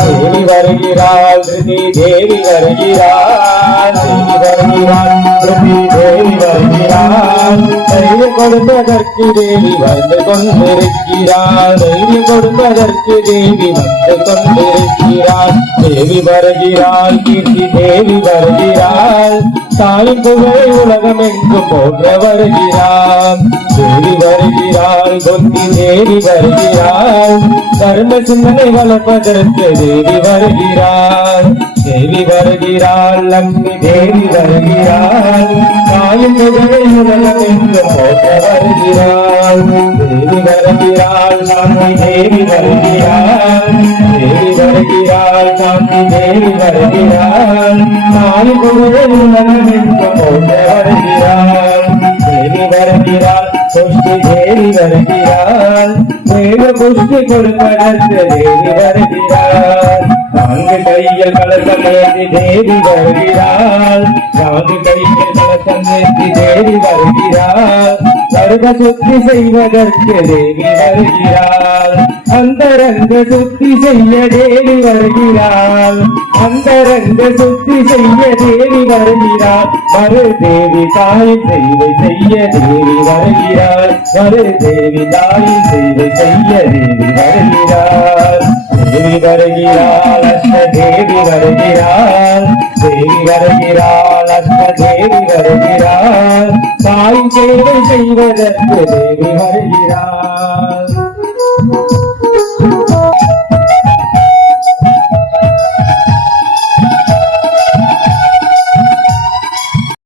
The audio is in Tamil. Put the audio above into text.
தேவி வருகிறாள் திருதி தேவி வருகிறாள் தேவி வருகிறாள் திருதி தேவி வருகிறாள் தைரியம் கொடுப்பதற்கு தேவி வந்து கொண்டிருக்கிறாள் தைரியம் கொடுப்பதற்கு தேவி வந்து கொண்டிருக்கிறாள் தேவி வருகிறாள் கீர்த்தி தேவி வருகிறாள் தாயின் புகழை உலகம் எங்கும் போற்ற வருகிறாள் தேவி வருகிறாள் கொத்தி தேவி வருகிறாள் தர்ம சிந்தனை வளர்ப்பதற்கு தேவி வருகிறாள் தேவி வருகிறாள் லக்ஷ்மி தேவி வருகிறாள் தாயின் புகழை உலகம் எங்கும் போற்ற வருகிறாள் தேவி வருகிறாள் சாந்தி தேவி வருகிறாள் தேவி வருகிறாள் சாந்தி தேவி வருகிறாள் தாயின் புகழை உலகம் எங்கும் போற்ற வருகிறாள் தேவி வருகிறாள் புஷ்டி தேவி வருகிறாள் தேவ புஷ்டி கொடுப்பதற்கு தேவி வருகிறாள் நான்கு கையில் கலசம் ஏந்தி தேவி வருகிறாள் நான்கு கையில் கலசம் ஏந்தி தேவி வருகிறாள் சர்வ சுத்தி செய்வதற்கு தேவி வருகிறாள் அந்தரங்க சுத்தி செய்ய தேவி வருகிறாள் அந்தரங்க சுத்தி செய்ய தேவி வருகிறாள் மறு தேவி தாயின் செய்வை செய்ய தேவி வருகிறாள் மறு தேவி தாயின் செய்வை செய்ய தேவி வருகிறாள் தேவி வருகிறாள் அஷ்ட தேவி வருகிறாள் தேவி வருகிறாள் அஷ்ட தேவி வருகிறாள் தாயின் சேவை செய்வதற்கு தேவி வருகிறாள்